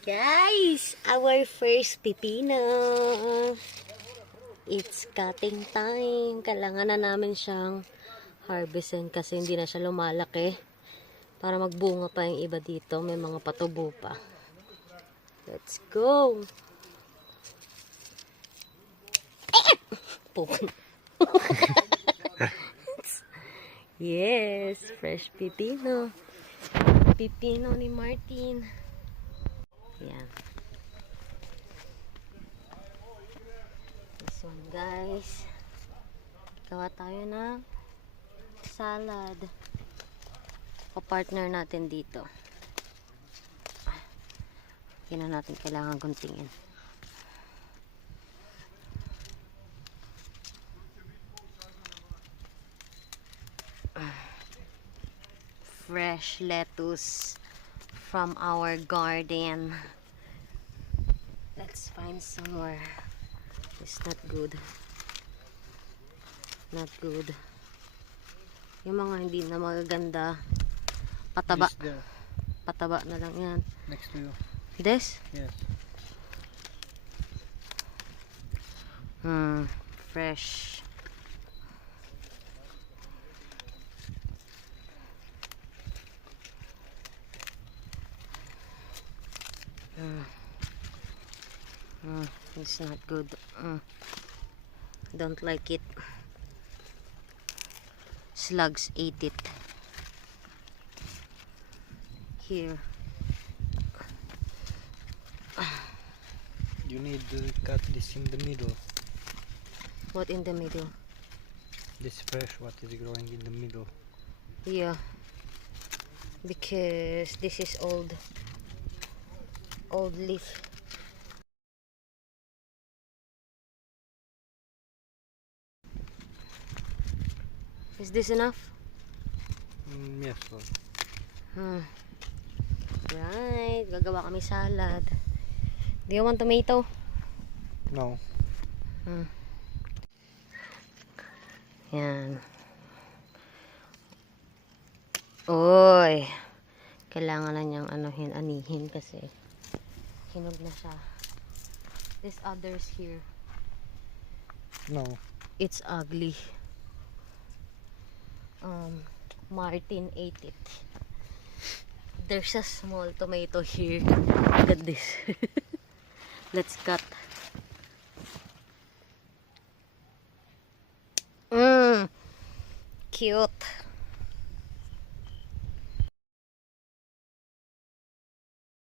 Guys, our first pipino. It's cutting time. Kailangan na namin siyang harvestin kasi hindi na siya lumalaki. Para magbunga pa yung iba dito. May mga patubo pa. Let's go! Yes, fresh pipino. Pipino ni Martin. Yan. This one, guys. Gawa tayo ng salad. Pa-partner natin dito. Hindi na natin kailangan guntingin. Fresh lettuce from our garden. Let's find some more. It's not good. Not good. Yung mga hindi na magaganda, pataba. Pataba na lang yan. Next to you. This? Yes. Fresh. It's not good. Don't like it. Slugs ate it. Here. You need to cut this in the middle. What in the middle? This fresh, what is growing in the middle. Yeah. Because this is old leaf. Is this enough? Yes, Lord. Right, gagawa kami salad. Do you want tomato? No. Yan. Oy. Kailangan na niyang anihin kasi hinog na siya. This others here. No. It's ugly. Martin ate it. There's a small tomato here. Look at this. Let's cut. Cute.